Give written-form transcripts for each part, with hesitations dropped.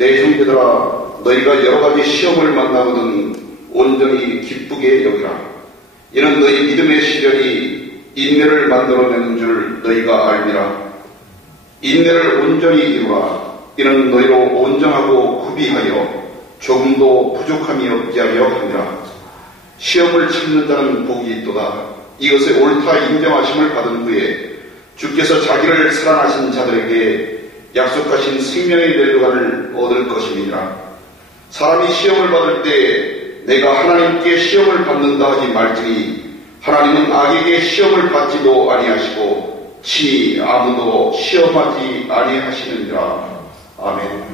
내 형제들아 너희가 여러가지 시험을 만나거든 온전히 기쁘게 여기라. 이는 너희 믿음의 시련이 인내를 만들어내는 줄 너희가 알미라. 인내를 온전히 이루라. 이는 너희로 온전하고 구비하여 조금도 부족함이 없게 하려 함이라. 시험을 참는 자는 복이 있도다. 이것에 옳다 인정하심을 받은 후에 주께서 자기를 살아나신 자들에게 약속하신 생명의 멸류관을 얻을 것임이니라. 사람이 시험을 받을 때 내가 하나님께 시험을 받는다 하지 말지니 하나님은 악에게 시험을 받지도 아니하시고 친히 아무도 시험하지 아니하시느니라. 아멘.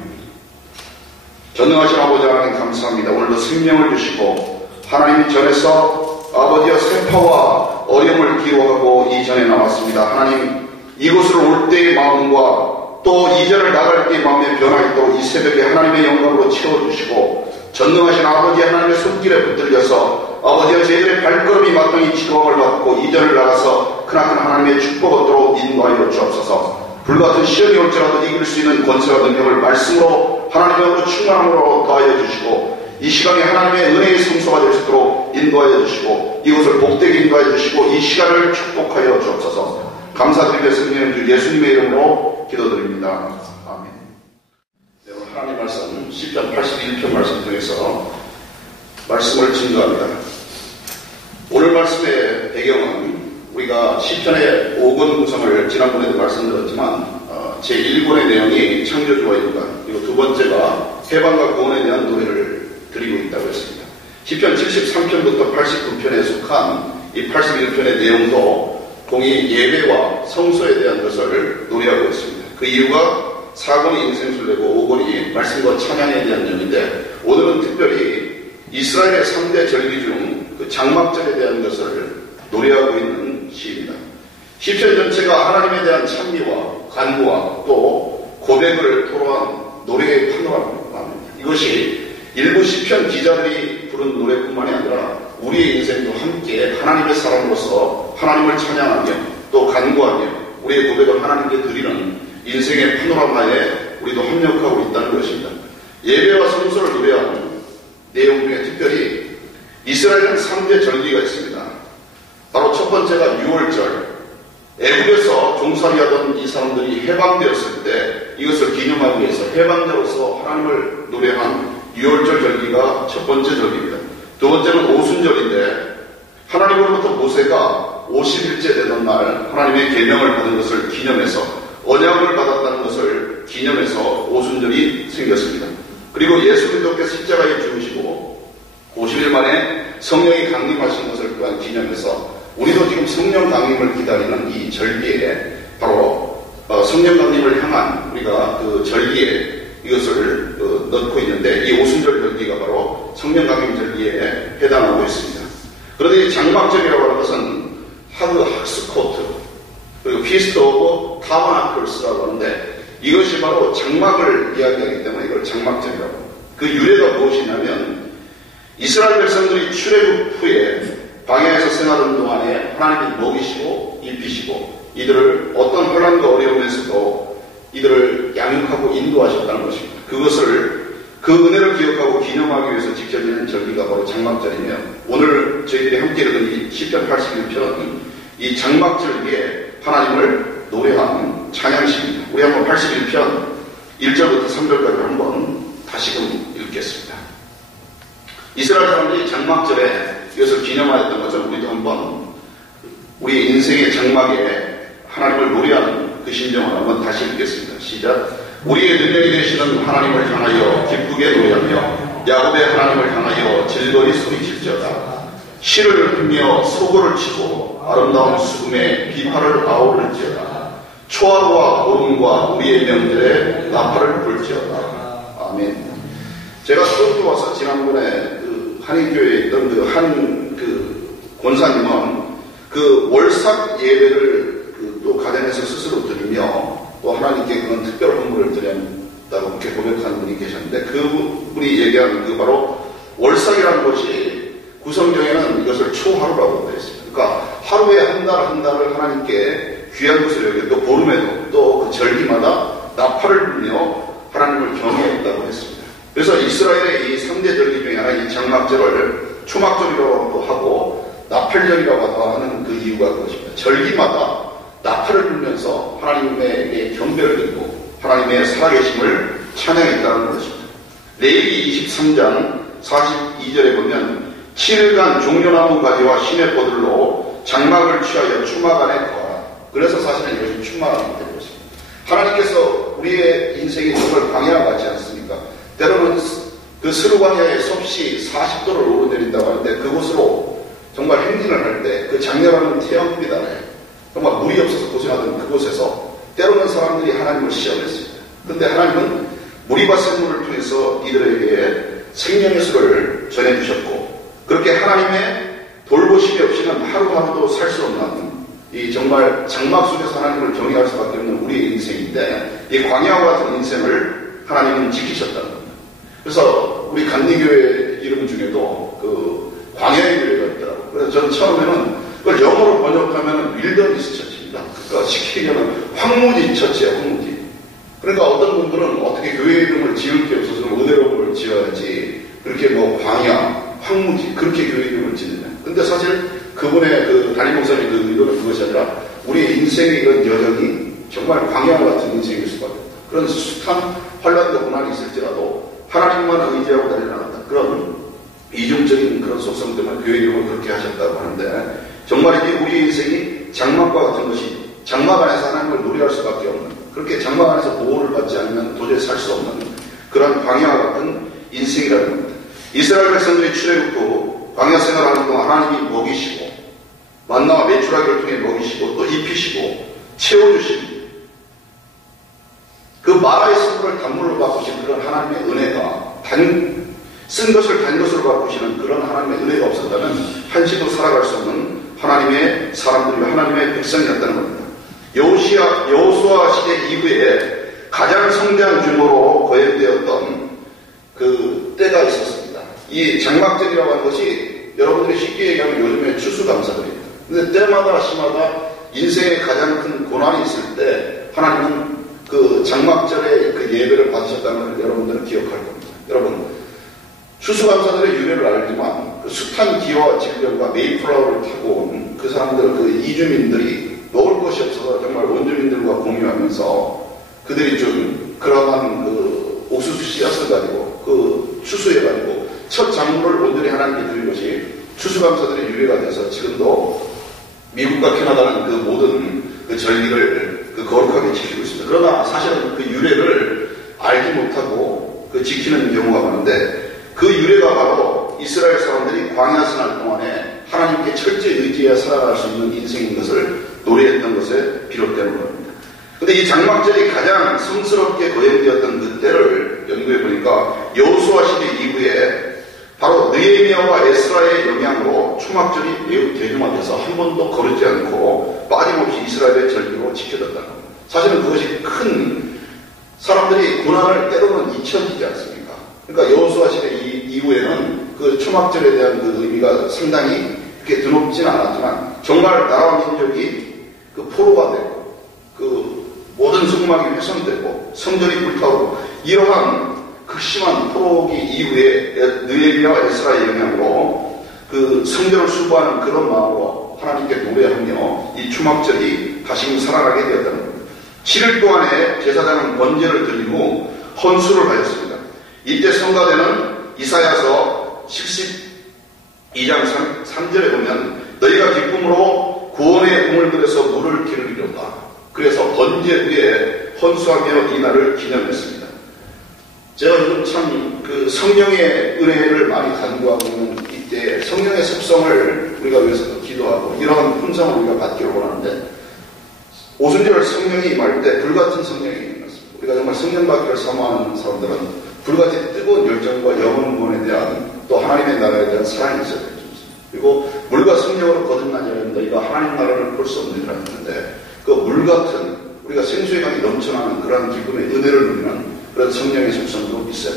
전능하신 아버지 하나님 감사합니다. 오늘도 생명을 주시고 하나님이 전에서 아버지와 세파와 어려움을 기록하고 이전에 나왔습니다. 하나님 이곳으로 올 때의 마음과 또 이전을 나갈 때의 마음의 변화 있도록 이 새벽에 하나님의 영광으로 채워주시고 전능하신 아버지 하나님의 손길에 붙들려서 아버지와 저희들의 발걸음이 마땅히 지도함을 받고 이전을 나가서 크나큰 하나님의 축복 얻도록 인도하여 주옵소서. 불같은 시험이 올지라도 이길 수 있는 권세와 능력을 말씀으로 하나님의 충만함으로 더하여 주시고 이 시간에 하나님의 은혜의 성소가 될 수 있도록 인도하여 주시고 이곳을 복되게 인도하여 주시고 이 시간을 축복하여 주옵소서. 감사드리며 성령 주 예수님의 이름으로 기도드립니다. 아멘. 네, 오늘 하나님 말씀 시편 81편 말씀 통해서 말씀을 증거합니다. 오늘 말씀의 배경은 우리가 시편의 5권 구성을 지난번에도 말씀드렸지만 제1권의 내용이 창조주와 인간, 그리고 두 번째가 해방과 구원에 대한 노래를 드리고 있다고 했습니다. 시편 73편부터 89편에 속한 이 81편의 내용도 공의 예배와 성소에 대한 것을 노래하고 있습니다. 그 이유가 4권이 인생순례고 5권이 말씀과 찬양에 대한 내용인데 오늘은 특별히 이스라엘의 3대 절기 중 그 장막절에 대한 것을 노래하고 있는 시입니다. 시편 전체가 하나님에 대한 찬미와 간구와 또 고백을 토로한 노래의 파노라마입니다. 이것이 일부 시편 기자들이 부른 노래뿐만이 아니라 우리의 인생도 함께 하나님의 사람으로서 하나님을 찬양하며 또 간구하며 우리의 고백을 하나님께 드리는 인생의 파노라마에 우리도 합력하고 있다는 것입니다. 예배와 성소를 노래하는 내용 중에 특별히 이스라엘은 3대 절기가 있습니다. 바로 첫 번째가 6월절. 애국에서 종살이하던 이 사람들이 해방되었을 때 이것을 기념하기 위해서 해방자로서 하나님을 노래한 6월절 절기가 첫 번째 절기입니다. 두 번째는 오순절인데 하나님으로부터 모세가 50일째 되던 날 하나님의 계명을 받은 것을 기념해서 언약을 받았다는 것을 기념해서 오순절이 생겼습니다. 그리고 예수 그리스도께서 십자가에 죽으시고 50일 만에 성령이 강림하신 것을 또한 기념해서 우리도 지금 성령 강림을 기다리는 이 절기에 바로 성령 강림을 향한 우리가 그 절기에 이것을 넣고 있는데 이 오순절 절기가 바로 성령 강림 절기에 해당하고 있습니다. 그런데 이 장막절이라고 하는 것은 하그스코트 그리고 피스트 오브 타버나클스라고 하는데 이것이 바로 장막을 이야기하기 때문에 이걸 장막절이라고 합니다. 그 유래가 무엇이냐면 이스라엘 백성들이 출애굽 후에 방해에서 생활하는 동안에 하나님이 먹이시고 입히시고 이들을 어떤 혼란과 어려움에서도 이들을 양육하고 인도하셨다는 것입니다. 그것을 그 은혜를 기억하고 기념하기 위해서 지켜지는 절기가 바로 장막절이며 오늘 저희들이 함께 읽은 이 시편 81편은 이 장막절기에 하나님을 노래하는 찬양시입니다. 우리 한번 81편 1절부터 3절까지 한번 다시금 읽겠습니다. 이스라엘 사람들이 장막절에 이것을 기념하였던 것처럼 우리도 한번 우리 인생의 장막에 하나님을 노래하는 그 심정을 한번 다시 읽겠습니다. 시작. 우리의 능력이 되시는 하나님을 향하여 기쁘게 노래하며 야곱의 하나님을 향하여 질거리 소리칠지어다. 시를 읊며 소고를 치고 아름다운 수금에 비파를 아우를지어다. 초하루와 보름과 우리의 명절에 나팔을 불지어다. 아멘. 제가 수업도 와서 지난번에 한인교회에 있던 그 권사님은 그 월삭 예배를 또 가정에서 스스로 드리며 또 하나님께 그런 특별 헌물을 드린다고 그렇게 고백하는 분이 계셨는데 그분이 얘기하는 그 바로 월삭이라는 것이 구성경에는 이것을 초하루라고 되어 있습니다. 그러니까 하루에 한 달을 하나님께 귀한 것을 여기고 또 보름에도 또 그 절기마다 나팔을 불며 하나님을 경외했다고 했습니다. 그래서 이스라엘의 이 3대 절기 중에 하나 이 장막절을 초막절이라고도 하고 나팔절이라고 하는 그 이유가 그것입니다. 절기마다 나팔을 불면서 하나님에게 경배를 드리고 하나님의 살아계심을 찬양했다는 것입니다. 레위기 23장 42절에 보면 7일간 종려나무 가지와 시내포들로 장막을 취하여 추막 안에 거하라. 그래서 사실은 이것이 추막이 되는 것입니다. 하나님께서 우리의 인생이 정말 광야와 같지 않습니까? 때로는 그 스루광야에 섭씨 40도를 오르내린다고 하는데 그곳으로 정말 행진을 할 때 그 장렬하는 태양빛 아래 정말 물이 없어서 고생하던 그곳에서 때로는 사람들이 하나님을 시험했습니다. 그런데 하나님은 무리바 샘물을 통해서 이들에게 생명의 수를 전해주셨고 그렇게 하나님의 돌보심이 없이는 하루하루도 살 수 없는 이 정말 장막 속에서 하나님을 경외할 수밖에 없는 우리의 인생인데 이 광야와 같은 인생을 하나님은 지키셨다는 겁니다. 그래서 우리 간리교회 이름 중에도 그 광야의 교회가 있더라고요. 그래서 저는 처음에는 그걸 영어로 번역하면 윌더니스 처치입니다. 그러니까 시키려면 황무지 처치야, 황무지. 그러니까 어떤 분들은 어떻게 교회 이름을 지을 게 없어서 은혜로움을 지어야지 그렇게 뭐 광야, 황무지 그렇게 교회 이름을 짓느냐. 근데 사실 그분의 그 담임 목사님 그 의도는 그것이 아니라 우리의 인생의 이런 여정이 정말 광야와 같은 인생일 수밖에 없다. 그런 숱한 환란과 고난이 있을지라도 하나님만 의지하고 달려나간다. 그런 이중적인 그런 속성 때문에 교회 이름을 그렇게 하셨다고 하는데 정말 이게 우리 인생이 장막과 같은 것이 장막 안에서 하나님을 노래할 수밖에 없는 그렇게 장막 안에서 보호를 받지 않으면 도저히 살 수 없는 그런 광야와 같은 인생이라는 겁니다. 이스라엘 백성들이 출애굽 후 광야 생활하는 동안 하나님이 먹이시고 만나와 메추라기를 통해 먹이시고 또 입히시고 채워주시고 그 마라의 쓴물을 단물로 바꾸신 그런 하나님의 은혜가 쓴 것을 단 것으로 바꾸시는 그런 하나님의 은혜가 없었다면 한시도 살아갈 수 없는 하나님의 사람들이며 하나님의 백성이었다는 겁니다. 여호수아 시대 이후에 가장 성대한 규모로 거행되었던 그 때가 있었습니다. 이 장막절이라고 하는 것이 여러분들이 쉽게 얘기하면 요즘에 추수감사절입니다. 근데 때마다 시마다 인생에 가장 큰 고난이 있을 때 하나님은 그 장막절에 그 예배를 받으셨다는 걸 여러분들은 기억할 겁니다. 여러분 추수감사절의 유래를 알지만 그 숱한 기와 질병과 메이플라워를 타고 온 그 사람들 그 이주민들이 먹을 것이 없어서 정말 원주민들과 공유하면서 그들이 좀 그러한 그 옥수수 씨앗을 가지고 그 추수해가지고 첫 작물을 온전히 하나님께 드린 것이 추수감사절의 유래가 돼서 지금도 미국과 캐나다는 그 모든 그 절기를 그 거룩하게 지키고 있습니다. 그러나 사실은 그 유래를 알지 못하고 그 지키는 경우가 많은데 그 유래가 바로 이스라엘 사람들이 광야 생활 동안에 하나님께 철저히 의지해 살아갈 수 있는 인생인 것을 노래했던 것에 비롯되는 겁니다. 근데 이 장막절이 가장 성스럽게 거행되었던 그 때를 연구해 보니까 여호수아 시대 이후에 바로 느헤미야와 에스라의 영향으로 초막절이 매우 대중화돼서 한 번도 거르지 않고 빠짐없이 이스라엘의 절기로 지켜졌다는 겁니다. 사실은 그것이 큰 사람들이 고난을 때로는 잊혀지지 않습니까? 그러니까 여호수아 시대 이후에는 그 초막절에 대한 그 의미가 상당히 그렇게 드높지는 않았지만 정말 나라와 민족이 그 포로가 되고 그 모든 성막이 훼손되고 성전이 불타오르고 이러한 극심한 포로기 이후에 느헤미야와 에스라의 영향으로 그 성전을 수부하는 그런 마음으로 하나님께 노래하며 이 초막절이 다시 살아나게 되었다는 겁니다. 7일 동안에 제사장은 번제를 드린 후 헌수를 하였습니다. 이때 성가대는 이사야서 72장 3절에 보면 너희가 기쁨으로 구원의 공을 들여서 물을 기르리로다. 그래서 번제 후에 헌수하며 이 날을 기념했습니다. 제가 요즘 참 그 성령의 은혜를 많이 간구하고 있는 이때 성령의 습성을 우리가 위해서 기도하고 이런 훈상을 우리가 받기를 원하는데 오순절 성령이 임할 때 불같은 성령이 임했습니다. 우리가 정말 성령 받기를 사모하는 사람들은 불같이 뜨거운 열정과 영혼 구원에 대한 또 하나님의 나라에 대한 사랑이 있어야 됩니다. 그리고 물과 성령으로 거듭난 자는 너희가 하나님 나라를 볼 수 없는 줄 알았는데 그 물같은 우리가 생수의 강이 넘쳐나는 그러한 기쁨의 은혜를 누리는 그런 성령의 속성도 있어요.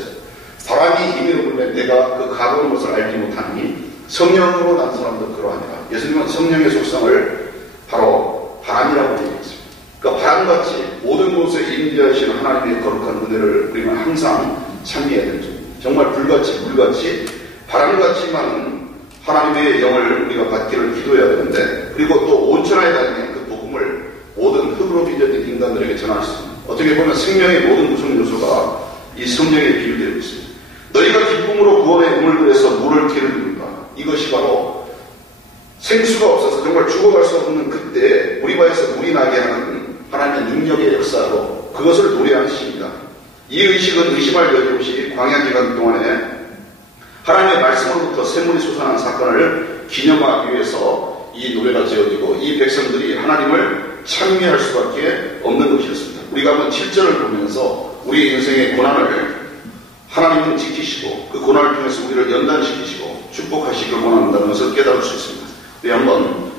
바람이 임의로 불면 내가 그 가까운 것을 알지 못하니 성령으로 난 사람도 그러하니라. 예수님은 성령의 속성을 바로 바람이라고 얘기했습니다. 그러니까 바람같이 모든 곳에 임재하시는 하나님의 거룩한 은혜를 우리는 항상 찬미해야 되는 점입니다. 정말 불같이 물같이 바람같이 많은 하나님의 영을 우리가 받기를 기도해야 되는데, 그리고 또 온천하에 다니는 그 복음을 모든 흙으로 빚어진 인간들에게 전할 수 있습니다. 어떻게 보면 생명의 모든 구성 요소가 이 성령에 비유되어 있습니다. 너희가 기쁨으로 구원의 우물들에서 물을 기르는가. 이것이 바로 생수가 없어서 정말 죽어갈 수 없는 그때 우리바에서 물이 나게 하는 하나님의 능력의 역사로 그것을 노래하는 시입니다. 이 의식은 의심할 여지 없이 광야 기간 동안에 하나님의 말씀으로부터 샘물이 솟아난 사건을 기념하기 위해서 이 노래가 지어지고 이 백성들이 하나님을 찬미할 수밖에 없는 것이었습니다. 우리가 한번 7절을 보면서 우리 인생의 고난을 하나님은 지키시고 그 고난을 통해서 우리를 연단시키시고 축복하시길 원한다는 것을 깨달을 수 있습니다. 우리 한번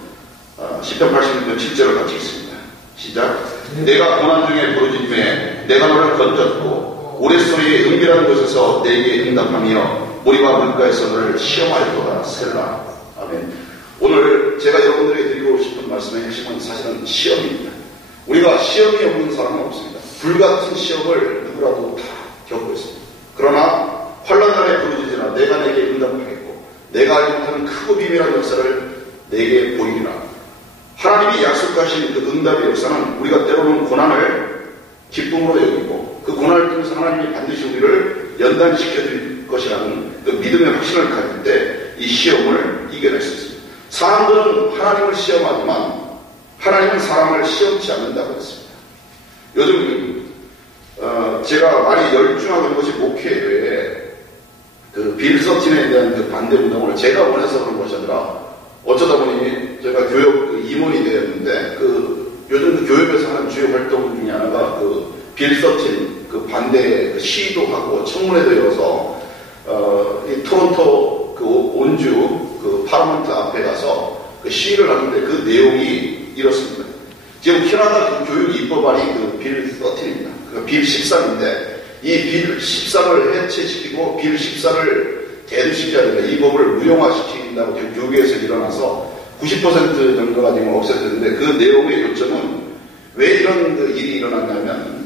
10편 86편 7절을 같이 읽습니다. 시작. 내가 고난 중에 부르짖음에 내가 너를 건졌고 우레소리의 은밀한 곳에서 내게 응답하며 모리와 물가에서 너를 시험하였도다. 셀라. 아멘. 오늘 제가 여러분들에게 드리고 싶은 말씀의 핵심은 사실은 시험입니다. 우리가 시험이 없는 사람은 없습니다. 불같은 시험을 누구라도 다 겪고 있습니다. 그러나 환난날에 부르짖으나 내가 내게 응답하겠고 내가 알지 못하는 크고 비밀한 역사를 내게 보이리라. 하나님이 약속하신 그 응답의 역사는 우리가 때로는 고난을 기쁨으로 여기고 그 고난을 통해서 하나님이 반드시 우리를 연단시켜 줄 것이라는 그 믿음의 확신을 가질 때 이 시험을 이겨낼 수 있습니다. 사람들은 하나님을 시험하지만 하나님은 사람을 시험치 않는다고 했습니다. 요즘 제가 많이 열중하고 있는 것이 목회에 그 빌 서틴에 대한 그 반대 운동을 제가 원해서 그런 것이 아니라 어쩌다 보니 제가 교육 그 임원이 되었는데 그 요즘 그 교육에서 하는 주요 활동 중에 하나가 그 빌 서틴 그 반대 그 시위도 하고 청문회도 열어서 이 토론토 그 온주 그 파라먼트 앞에 가서 그 시위를 하는데 그 내용이 이렇습니다. 지금 캐나다 그 교육 입법안이 그 빌 13입니다. 그 빌 13인데 이 빌 13을 해체시키고 빌 14를 대두시켜야 된다. 이 법을 무용화시킨다고 지금 교계에서 일어나서 90% 정도가 지금 없애졌는데 그 내용의 요점은 왜 이런 그 일이 일어났냐면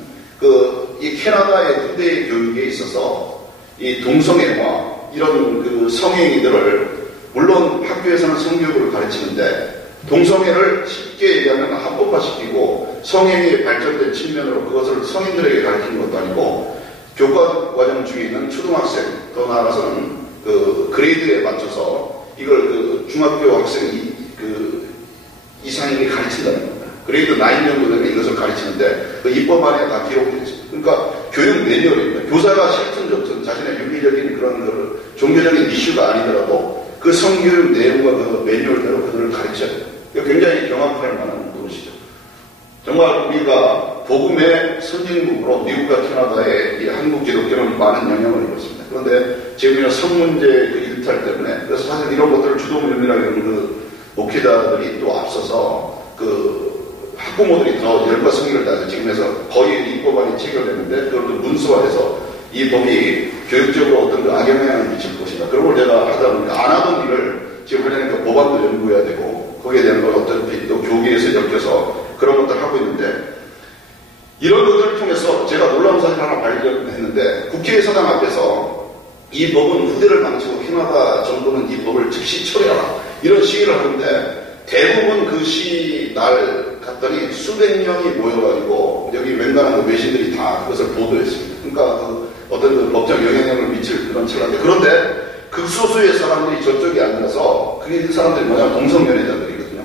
이 캐나다의 현대 교육에 있어서 이 동성애와 이런 그 성행위들을 물론 학교에서는 성교육을 가르치는데 동성애를 쉽게 얘기하면 합법화시키고 성행위에 발전된 측면으로 그것을 성인들에게 가르치는 것도 아니고 교과 과정 중에 있는 초등학생 더 나아가서는 그 그레이드에 맞춰서 이걸 그 중학교 학생 이상에게 가르친다는 겁니다. 그레이드 9 정도 되면 이것을 가르치는데 그 입법안에 다 기록되어 있습니다. 그러니까 교육 매뉴얼입니다. 교사가 싫든 좋든 자신의 윤리적인 그런 그 종교적인 이슈가 아니더라도 그 성교육 내용과 그 매뉴얼대로 그들을 가르쳐야 돼요. 굉장히 경악할 만한 것이죠. 정말 우리가 복음의 선진국으로 미국과 캐나다에 이 한국 기독교는 많은 영향을 입었습니다. 그런데 지금 이런 성문제 그 일탈 때문에 그래서 사실 이런 것들을 주도면밀하게 하는 그 목회자들이 또 앞서서 그 학부모들이 더 열과 성의를 다해서 지금 해서 거의 입법안이 체결됐는데 그걸 또 문서화해서 이 법이 교육적으로 어떤 그 악영향을 미칠 것이다. 그런 걸 내가 하다 보니까 안 하던 일을 지금 하려니까 법안도 연구해야 되고 거기에 대한 걸 어차피 또 교계에서 엮여서 그런 것들 하고 있는데 이런 것들을 통해서 제가 놀라운 사실 하나 발견했는데 국회의사당 앞에서 이 법은 후대를 망치고 캐나다 정부는 이 법을 즉시 처리하라 이런 시위를 하는데 대부분 그 시위 날 갔더니 수백 명이 모여가지고 여기 웬간한 그 외신들이 다 그것을 보도했습니다. 그러니까 그 어떤 그 법적 영향력을 미칠 그런 찰나인데 그런데 극소수의 사람들이 저쪽에 앉아서 그 사람들이 뭐냐면 동성연애자들이거든요.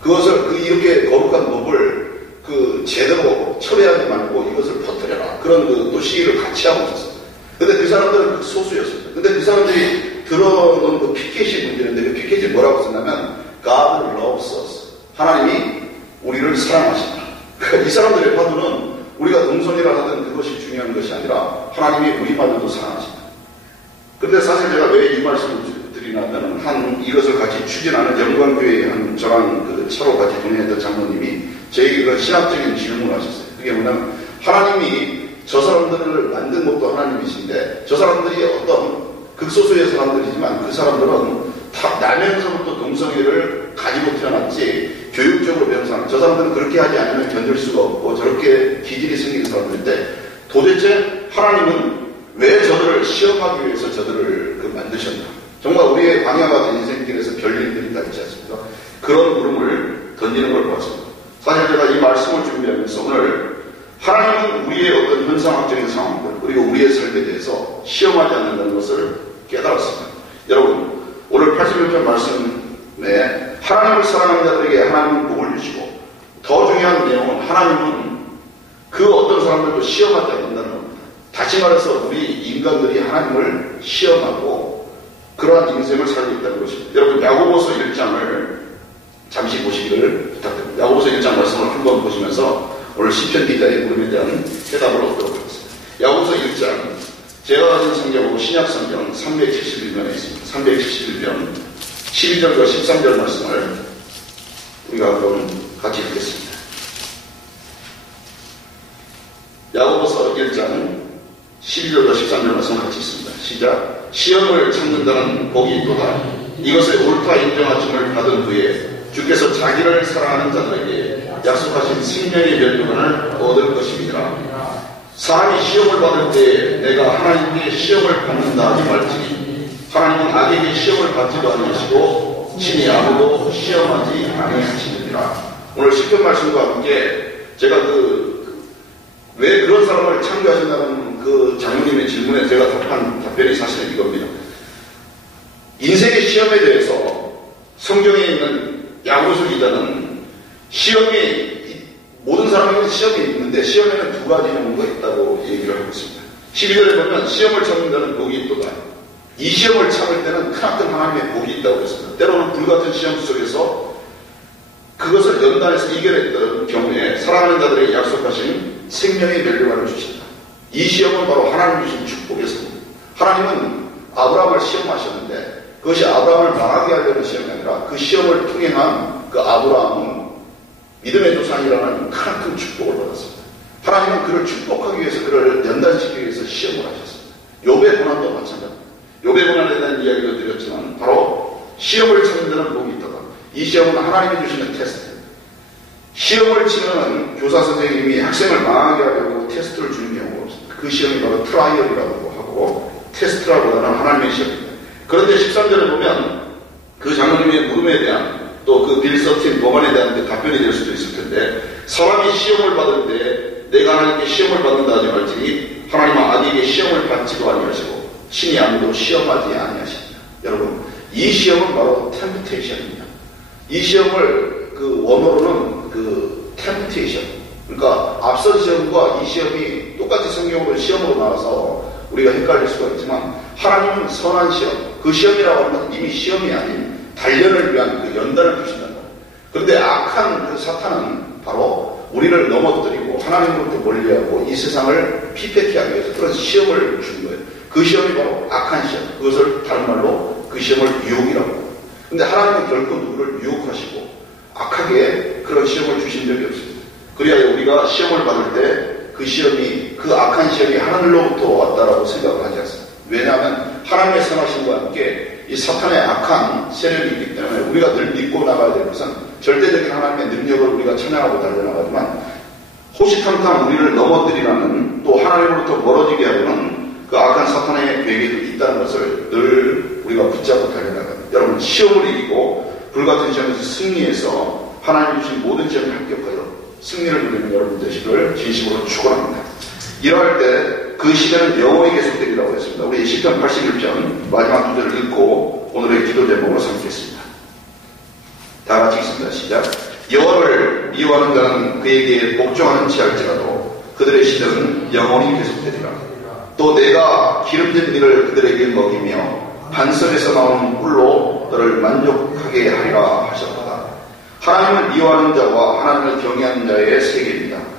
그것을 이렇게 거룩한 법을 그 제대로 처리하지 말고 이것을 퍼뜨려라. 그런 또 시위를 같이 하고 있었어요. 근데 그 사람들은 극소수였습니다. 근데 그 사람들이 들어놓은 그 피켓이 문제인데 그 피켓이 뭐라고 썼냐면 God loves us. 하나님이 우리를 사랑하신다. 그러니까 이 사람들의 파도는 우리가 동성이라 하든 그것이 중요한 것이 아니라 하나님이 우리마저도 사랑하신다. 근데 사실 제가 왜 이 말씀을 드리냐면 이것을 같이 추진하는 영광교회의 저랑 그 차로 같이 동행했던 장로님이 저에게 그 신학적인 질문을 하셨어요. 그게 뭐냐면 하나님이 저 사람들을 만든 것도 하나님이신데 저 사람들이 어떤 극소수의 사람들이지만 그 사람들은 다 나면서부터 동성애를 가지고 태어났지 교육적으로 배운 사람 저 사람들은 그렇게 하지 않으면 견딜 수가 없고 저렇게 기질이 생긴 사람들인데 도대체 하나님은 왜 저들을 시험하기 위해서 저들을 만드셨나? 정말 우리의 광야가 된 인생길에서 별일들이 다 있지 않습니까? 그런 물음을 던지는 걸 보았습니다. 사실 제가 이 말씀을 준비하면서 오늘 하나님은 우리의 어떤 현상학적인 상황들 그리고 우리의 삶에 대해서 시험하지 않는다는 것을 깨달았습니다. 여러분 오늘 81편 말씀에 하나님을 사랑하는 자들에게 하나님은 복을 주시고 더 중요한 내용은 하나님은 그 어떤 사람들도 시험하지 않는다는 겁니다. 다시 말해서 우리 인간들이 하나님을 시험하고 그러한 인생을 살고 있다는 것입니다. 여러분 야고보서 1장을 잠시 보시기를 부탁드립니다. 야고보서 1장 말씀을 한번 보시면서 오늘 시편 기자의 물음에 대한 해답을 얻도록 하겠습니다. 야고보서 1장 제가 가진 성경으로 신약 성경 371면에 있습니다. 371면 12절과 13절 말씀을 우리가 그럼 같이 읽겠습니다. 야고보서 1장 12절과 13절 말씀 같이 있습니다. 시작. 시험을 참는다는 복이 있도다. 이것에 옳다 인정하심을 받은 후에 주께서 자기를 사랑하는 자들에게 약속하신 생명의 멸류관을 얻을 것입니다. 사람이 시험을 받을 때 내가 하나님께 시험을 받는다 하지 말지 하나님은 악에게 시험을 받지도 아니하시고 친히 아무도 시험하지 아니하시느니라. 오늘 시편 말씀과 함께 제가 왜 그런 사람을 창조하신다는 그 장로님의 질문에 제가 답변이 사실은 이겁니다. 인생의 시험에 대해서 성경에 있는 야고보서 기자는 모든 사람에게 시험이 있는데 시험에는 두 가지 정도가 있다고 얘기를 하고 있습니다. 12절에 보면 시험을 참는다는 복이 있도다. 이 시험을 참을 때는 크나큰 하나님의 복이 있다고 했습니다. 때로는 불같은 시험 속에서 그것을 연단해서 이겨냈던 경우에 사랑하는 자들에게 약속하신 생명의 멸류관을 주신다. 이 시험은 바로 하나님 주신 축복의 선물. 하나님은 아브라함을 시험하셨는데 그것이 아브라함을 망하게 하려는 시험이 아니라 그 시험을 통행한 그 아브라함은 믿음의 조상이라는 큰 축복을 받았습니다. 하나님은 그를 축복하기 위해서 그를 연단시키기 위해서 시험을 하셨습니다. 욥의 고난도 마찬가지입니다. 욥의 고난에 대한 이야기도 드렸지만 바로 시험을 참는다는 복이 있다가 이 시험은 하나님이 주시는 테스트입니다. 시험을 치는 교사 선생님이 학생을 망하게 하려고 테스트를 주는 경우가 없습니다. 그 시험이 바로 트라이얼이라고 하고 테스트라보다는 하나님의 시험입니다. 그런데 13절에 보면 그 장로님의 물음에 대한 또 그 빌서틴 법안에 대한 그 답변이 될 수도 있을 텐데 사람이 시험을 받을 때 내가 하나님께 시험을 받는다 하지 말지니 하나님은 악에게 시험을 받지도 아니하시고 신이 아무도 시험하지 아니하십니다. 여러분 이 시험은 바로 템프테이션입니다. 이 시험을 그 원어로는 그 템프테이션 그러니까 앞선 시험과 이 시험이 똑같이 성경으로 시험으로 나와서 우리가 헷갈릴 수가 있지만 하나님은 선한 시험 그 시험이라고 하면 이미 시험이 아닌 단련을 위한 그 연단을 주신다는 거예요. 그런데 악한 그 사탄은 바로 우리를 넘어뜨리고 하나님으로부터 멀리하고 이 세상을 피폐케 하기 위해서 그런 시험을 주는 거예요. 그 시험이 바로 악한 시험. 그것을 다른 말로 그 시험을 유혹이라고 합니다. 그런데 하나님은 결코 누구를 유혹하시고 악하게 그런 시험을 주신 적이 없습니다. 그래야 우리가 시험을 받을 때 그 시험이 그 악한 시험이 하늘로부터 왔다라고 생각을 하지 않습니다. 왜냐하면 하나님의 선하심과 함께 이 사탄의 악한 세력이 있기 때문에 우리가 늘 믿고 나가야 될 것은 절대적인 하나님의 능력을 우리가 찬양하고 달려나가지만 호시탐탐 우리를 넘어뜨리라는 또 하나님으로부터 멀어지게 하려는 그 악한 사탄의 계획이 있다는 것을 늘 우리가 붙잡고 달려나갑니다. 여러분 시험을 이기고 불같은 시험에서 승리해서 하나님 주신 모든 시험에 합격하여 승리를 누리는 여러분 되시길 진심으로 축원합니다. 이럴 때 그 시대는 영원히 계속되리라고 했습니다. 우리 시편 81편 마지막 두 절을 읽고 오늘의 기도 제목으로 삼겠습니다. 다 같이 읽습니다. 시작. 여호와를 미워하는 자는 그에게 복종하는 치 할지라도 그들의 시대는 영원히 계속되리라. 또 내가 기름진 일을 그들에게 먹이며 반석에서 나오는 꿀로 너를 만족하게 하리라 하셨도다. 하나님을 미워하는 자와 하나님을 경외하는 자의 세계입니다.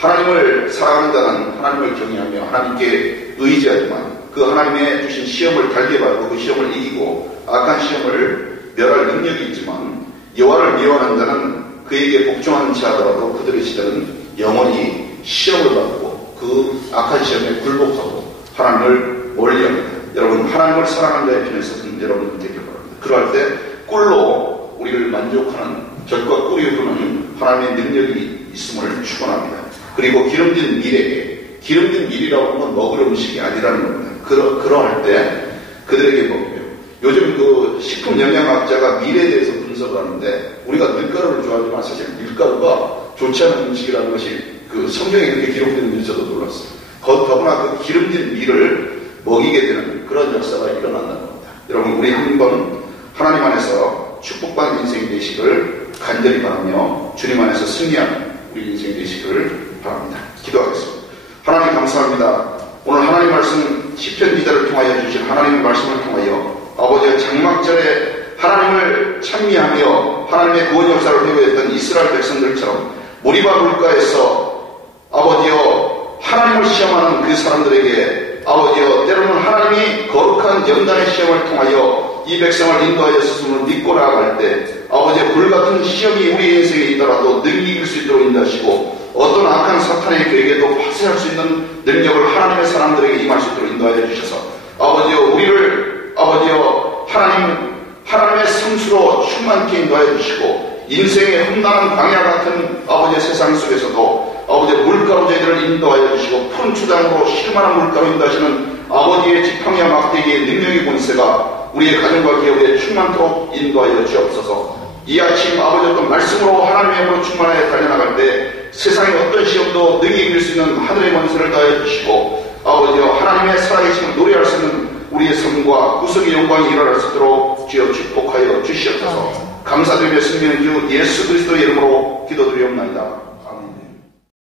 하나님을 사랑하는 자는 하나님을 경외하며 하나님께 의지하지만 그 하나님의 주신 시험을 달게 받고 그 시험을 이기고 악한 시험을 멸할 능력이 있지만 여호와를 미워하는 자는 그에게 복종하는 자 하더라도 그들의 시대는 영원히 시험을 받고 그 악한 시험에 굴복하고 하나님을 멀리합니다. 여러분 하나님을 사랑하는 자의 편에 서는 여러분 되길 바랍니다. 그럴 때 꿀로 우리를 만족하는 젖과 꿀이 흐르는 하나님의 능력이 있음을 축원합니다. 그리고 기름진 밀에게 기름진 밀이라고 하는 건 먹을 음식이 아니라는 겁니다. 그러할 때 그들에게 먹고요. 요즘 그 식품 영양학자가 밀에 대해서 분석을 하는데 우리가 밀가루를 좋아하지만 사실 밀가루가 좋지 않은 음식이라는 것이 그 성경에 그렇게 기록되는지 저도 놀랐어요. 더구나 그 기름진 밀을 먹이게 되는 그런 역사가 일어난다는 겁니다. 여러분, 우리 한번 하나님 안에서 축복받은 인생 되시기를 간절히 바라며 주님 안에서 승리하는 우리 인생 되시기를 바랍니다. 기도하겠습니다. 하나님 감사합니다. 오늘 하나님 말씀 시편 기자를 통하여 주신 하나님의 말씀을 통하여 아버지의 장막절에 하나님을 찬미하며 하나님의 구원 역사를 회고했던 이스라엘 백성들처럼 무리바 물가에서 아버지여 하나님을 시험하는 그 사람들에게 아버지여 때로는 하나님이 거룩한 연단의 시험을 통하여 이 백성을 인도하여 스스로 믿고 나아갈 때 아버지의 불같은 시험이 우리 인생에 있더라도 능히 이길 수 있도록 인도하시고 어떤 악한 사탄의 계획에도 파쇄할 수 있는 능력을 하나님의 사람들에게 임할 수 있도록 인도하여 주셔서 아버지여 우리를 아버지여 하나님의 성수로 충만케 인도하여 주시고 인생의 험난한 광야 같은 아버지의 세상 속에서도 아버지의 물가로 저희들을 인도하여 주시고 푸른 초장으로 실만한 물가로 인도하시는 아버지의 지팡이와 막대기의 능력의 권세가 우리의 가정과 기업에 충만토록 인도하여 주옵소서. 이 아침 아버지 어떤 말씀으로 하나님의 힘으로 충만하여 달려나갈 때 세상의 어떤 시험도 능히 이길 수 있는 하늘의 권세를 다해 주시고 아버지여 하나님의 살아계심을 노래할 수 있는 우리의 삶과 구속의 영광이 일어날 수 있도록 주여 축복하여 주시옵소서. 감사드리며 승리는 주 예수 그리스도의 이름으로 기도드리옵나이다.